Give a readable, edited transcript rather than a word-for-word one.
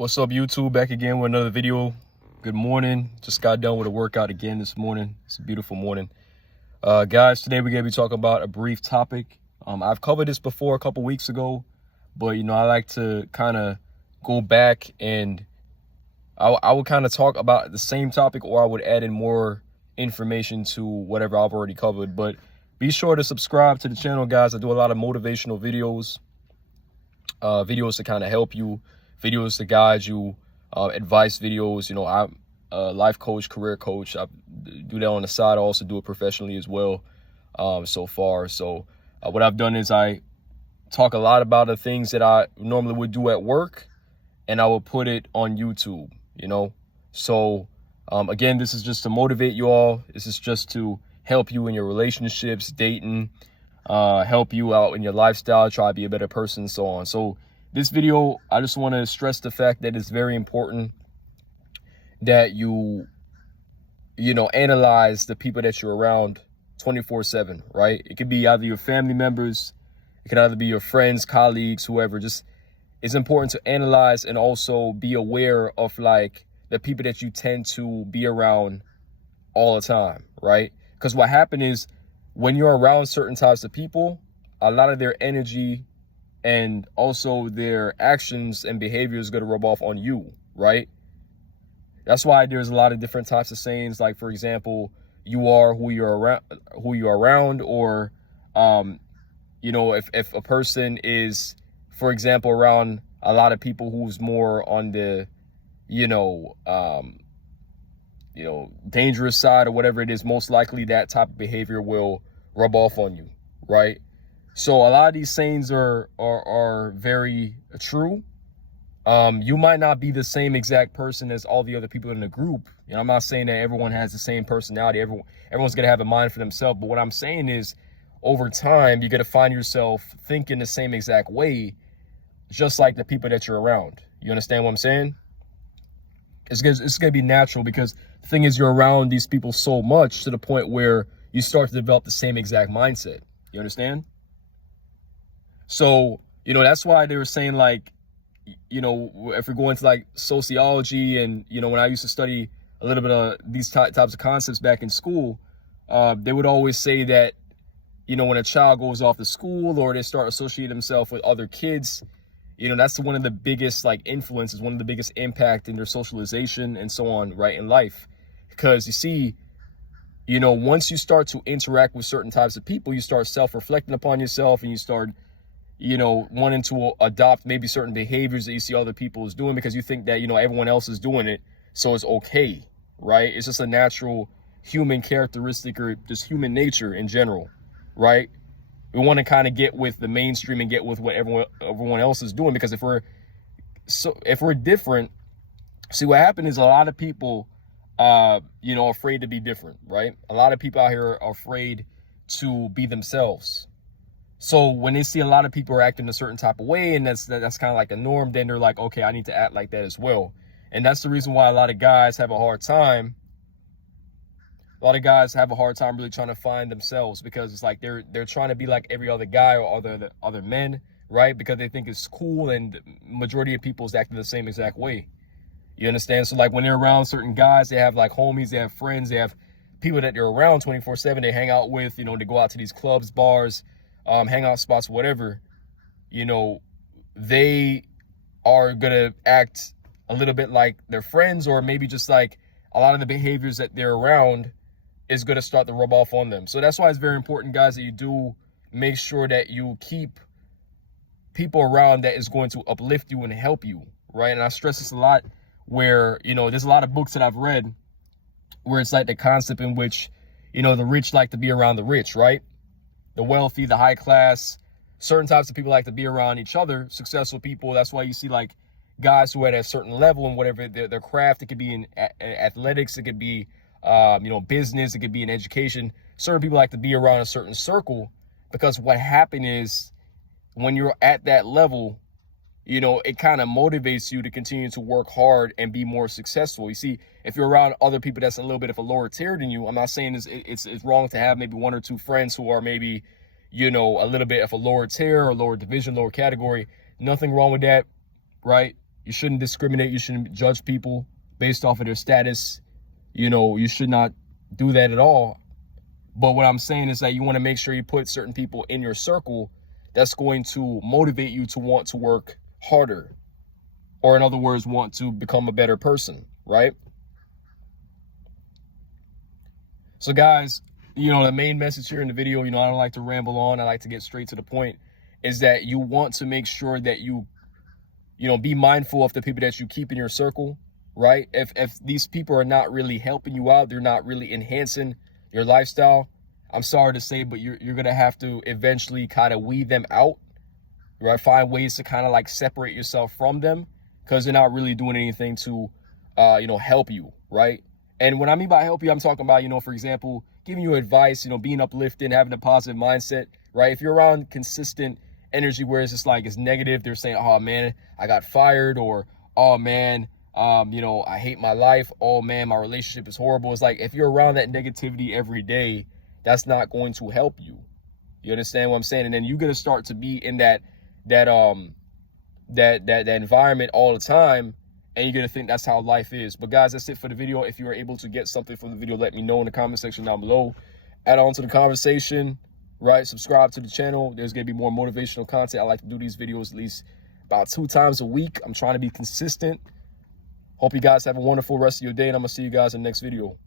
What's up, YouTube? Back again with another video. Good morning. Just got done with a workout again this morning. It's a beautiful morning. Guys, today we're going to be talking about a brief topic. I've covered this before a couple weeks ago, but, I like to kind of go back and I would kind of talk about the same topic, or I would add in more information to whatever I've already covered. But be sure to subscribe to the channel, guys. I do a lot of motivational videos, videos to kind of help you, videos to guide you, advice videos. I'm a life coach, career coach. I do that on the side. I also do it professionally as well so far. So what I've done is I talk a lot about the things that I normally would do at work, and I will put it on YouTube, So again, this is just to motivate you all. This is just to help you in your relationships, dating, help you out in your lifestyle, try to be a better person, and so on. So this video, I just want to stress the fact that it's very important that you analyze the people that you're around 24/7, right? It could be either your family members, it could either be your friends, colleagues, whoever. Just, it's important to analyze and also be aware of like the people that you tend to be around all the time, right? Because what happens is when you're around certain types of people, a lot of their energy and also their actions and behaviors going to rub off on you, right? That's why there's a lot of different types of sayings, like, for example, you are who you're around, or if a person is, for example, around a lot of people who's more on the dangerous side or whatever it is, most likely that type of behavior will rub off on you, right? So a lot of these sayings are very true. You might not be the same exact person as all the other people in the group. I'm not saying that everyone has the same personality. Everyone's going to have a mind for themselves. But what I'm saying is, over time, you're going to find yourself thinking the same exact way, just like the people that you're around. You understand what I'm saying? It's going to be natural, because the thing is, you're around these people so much to the point where you start to develop the same exact mindset. You understand? So, that's why they were saying, like, if we're going to like sociology, and, when I used to study a little bit of these types of concepts back in school, they would always say that, when a child goes off to school or they start associating themselves with other kids, that's one of the biggest like influences, one of the biggest impact in their socialization and so on, right, in life. Because you see, once you start to interact with certain types of people, you start self-reflecting upon yourself, and you start wanting to adopt maybe certain behaviors that you see other people is doing, because you think that, everyone else is doing it, so it's okay, right? It's just a natural human characteristic, or just human nature in general, right? We want to kind of get with the mainstream and get with what everyone else is doing, because if we're different, see, what happened is a lot of people, afraid to be different, right? A lot of people out here are afraid to be themselves. So when they see a lot of people are acting a certain type of way, and that's kind of like the norm, then they're like, okay, I need to act like that as well. And that's the reason why a lot of guys have a hard time. A lot of guys have a hard time really trying to find themselves, because it's like they're trying to be like every other guy or other men, right? Because they think it's cool, and majority of people is acting the same exact way. You understand? So like when they're around certain guys, they have like homies, they have friends, they have people that they're around 24/7. They hang out with, they go out to these clubs, bars, hangout spots, whatever. They are gonna act a little bit like their friends, or maybe just like a lot of the behaviors that they're around is gonna start to rub off on them. So that's why it's very important, guys, that you do make sure that you keep people around that is going to uplift you and help you, right? And I stress this a lot, where there's a lot of books that I've read where it's like the concept in which the rich like to be around the rich, right? The wealthy, the high class, certain types of people like to be around each other, successful people. That's why you see like guys who are at a certain level in whatever their craft. It could be in athletics, it could be business, it could be in education. Certain people like to be around a certain circle, because what happened is, when you're at that level, it kind of motivates you to continue to work hard and be more successful. You see, if you're around other people that's a little bit of a lower tier than you, I'm not saying it's wrong to have maybe one or two friends who are maybe, a little bit of a lower tier or lower division, lower category. Nothing wrong with that, right? You shouldn't discriminate. You shouldn't judge people based off of their status. You know, you should not do that at all. But what I'm saying is that you want to make sure you put certain people in your circle that's going to motivate you to want to work harder, or in other words, want to become a better person, right? So guys, you know, the main message here in the video, you know, I don't like to ramble on. I like to get straight to the point, is that you want to make sure that you know, be mindful of the people that you keep in your circle, right? If these people are not really helping you out, they're not really enhancing your lifestyle, I'm sorry to say, but you're going to have to eventually kind of weed them out, right? Find ways to kind of like separate yourself from them, because they're not really doing anything to, you know, help you, right? And what I mean by help you, I'm talking about, you know, for example, giving you advice, you know, being uplifting, having a positive mindset, right? If you're around consistent energy where it's just like it's negative, they're saying, oh man, I got fired, or oh man, you know, I hate my life, oh man, my relationship is horrible. It's like, if you're around that negativity every day, that's not going to help you. You understand what I'm saying? And then you're gonna start to be in that environment all the time, and you're gonna think that's how life is. But guys, that's it for the video. If you were able to get something from the video, let me know in the comment section down below. Add on to the conversation, right? Subscribe to the channel. There's gonna be more motivational content. I like to do these videos at least about 2 times a week. I'm trying to be consistent. Hope you guys have a wonderful rest of your day, and I'm gonna see you guys in the next video.